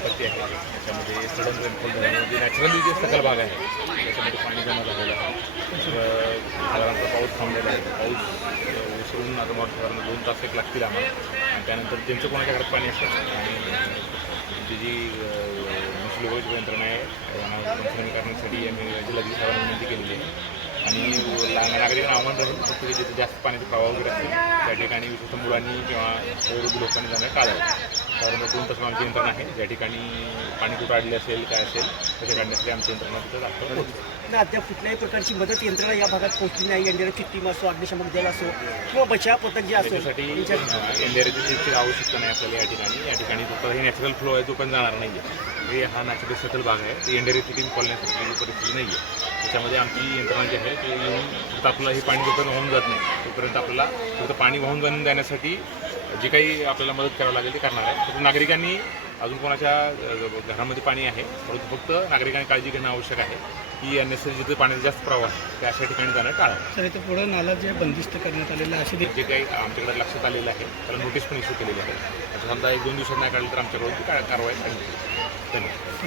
आपत्ती आहे. त्याच्यामध्ये सडन रेनफॉल झाल्यामुळे नॅचरली जे सकल भाग आहे त्याच्यामध्ये पाणी जमा झालेलं आहे. साधारणतः पाऊस थांबलेला आहे. पाऊस उसळून आता साधारण 2 तास एक लागतील आम्हाला आणि त्यानंतर त्यांचं कोणाच्या घरात पाणी असतं आणि ती जी मुसळी यंत्रणा आहे पंचनामे करण्यासाठी आम्ही जिल्हाधिकाऱ्यांना विनंती केलेली आहे. आणि नागरिकांना आव्हान राहील फक्त की जिथे जास्त पाण्याचा प्रवाह वगैरे असेल त्या ठिकाणी विशेषतः मुलांनी किंवा वयोवृद्ध लोकांनी जाणं टाळावं. कारण 2 तास आमची यंत्रणा आहे ज्या ठिकाणी पाणी कुठं अडले असेल काय असेल त्याच्या काढण्यासाठी आमची यंत्रणा तिथं दाखवत होती. अद्याप कुठल्याही प्रकारची मदत यंत्रणा या भागात पोहोचली नाही. एनडीआरएफची टीम असो, अग्निशमक दल असो किंवा बचाव पथक जे असो त्याच्यासाठी एनडीआरएफची टीमची आवश्यकता नाही आपल्याला या ठिकाणी फक्त हे नॅचरल फ्लो आहे तो पण जाणार नाही आहे. हे हा नॅचरल सकल भाग आहे ती एनडीआरएफची टीम कॉलण्यासाठी परिस्थिती नाही आहे. त्याच्यामध्ये आमची यंत्रणा जी आहे ते येऊन फक्त आपल्याला हे पाणी जोपर्यंत वाहून जात नाही तोपर्यंत आपल्याला फक्त पाणी वाहून जाऊन देण्यासाठी जी काही आपल्याला मदत करावी लागेल ते करणार आहे. फक्त नागरिकांनी अजून कोणाच्या घरामध्ये पाणी आहे परंतु फक्त नागरिकांनी काळजी घेणं आवश्यक आहे की अननेसरी जिथे पाण्याचा जास्त प्रवाह आहे त्या अशा ठिकाणी जाणं टाळावं. तर इथे पुढं नाला जे बंदिस्त करण्यात आलेलं आहे असे जे काही आमच्याकडे लक्षात आलेलं आहे त्याला नोटीस पण इश्यू केलेली आहे. आता समजा 1-2 दिवसात नाही काढलं तर आमच्याकडून ती कारवाई करण्यात येईल. धन्यवाद.